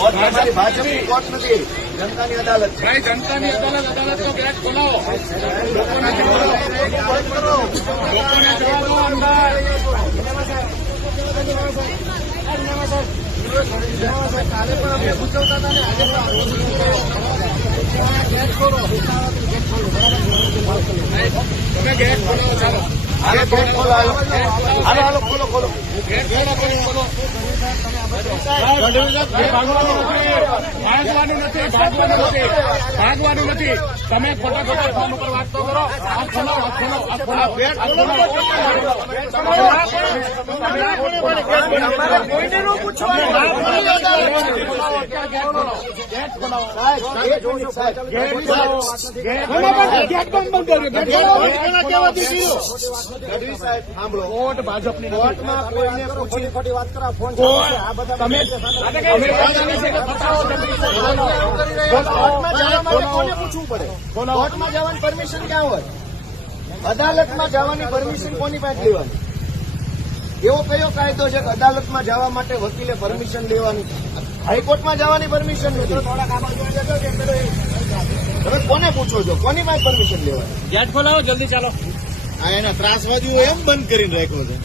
Court તમારી ભાજપની court નથી. જનતાની અદાલત છે. જનતાની અદાલત અદાલતનો ગેટ ખોલાવો લોકોને લોકોને જવા દો અંદર કાલે પણ અમે પૂછવતા હતા ને આજે તમે ગેટ ખોલો ચાલો. હાલો ગેટ ખોલો હાલો હાલો ખોલો ખોલો. ગેટ ખોલો ખોલો ખોલો ભાગવાનું નથી ભાગવાનું નથી ભાગવાનું નથી તમે ખોટા ખોટા ફોન ઉપર વાત તો કરો આ ખોલો આ ખોલો આ ખોલો આ ખોલો કોઈને પૂછવાનું. કોર્ટ ભાજપની કોર્ટમાં કોર્ટમાં જવાની પરમિશન ક્યાં હોય અદાલતમાં જવાની પરમિશન કોની પાસે લેવાની એવો કયો કાયદો છે કે અદાલતમાં જવા માટે વકીલે પરમિશન લેવાની હાઈકોર્ટમાં જવાની પરમિશન નથી તમે કોને પૂછો છો? કોની પાસે પરમિશન લેવાય ગેટ ખોલાવો જલ્દી ચાલો. આ એના ત્રાસવાદીઓ એમ બંધ કરીને રાખ્યો છે.